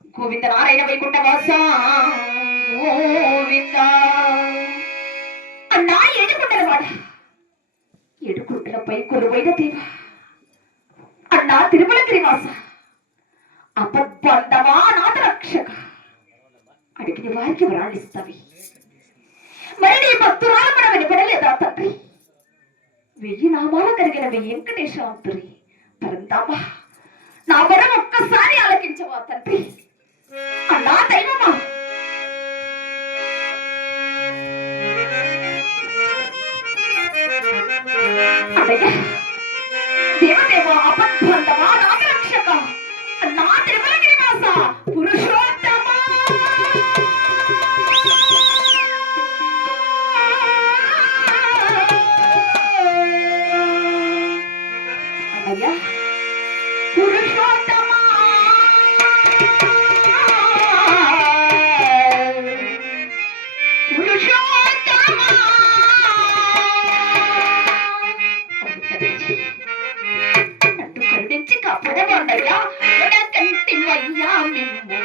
గోవింద నారాయణ వైకుంఠ వాస గోవింద అన్నా ఏడుకుంటలవాడ ఏడుకుంటలపై కొలువైన దేవ అన్నా తిరుమలగిరి వాస అపద్బంధమా నాథ రక్షక అడిగిన వారికి వరాలిస్తావి మరి నీ భక్తురాలు మనం వినపడలేదా తండ్రి 1000 నామాలు కలిగిన వెంకటేశ్వరి పరందామా నా వరం ఒక్కసారి ఆలకించవా తండ్రి అన్నా దైవమా అన్నయ్య దేవదేవ అపద్బంధమా నాథ రక్షక అన్నా తిరుమలగిరి వాస పురుషోత్తమా అన్నయ్య పురుషోత్తమా నన్ను కరుణించి కాపాడమన్నయ్యా కంటి మయ్యా మేము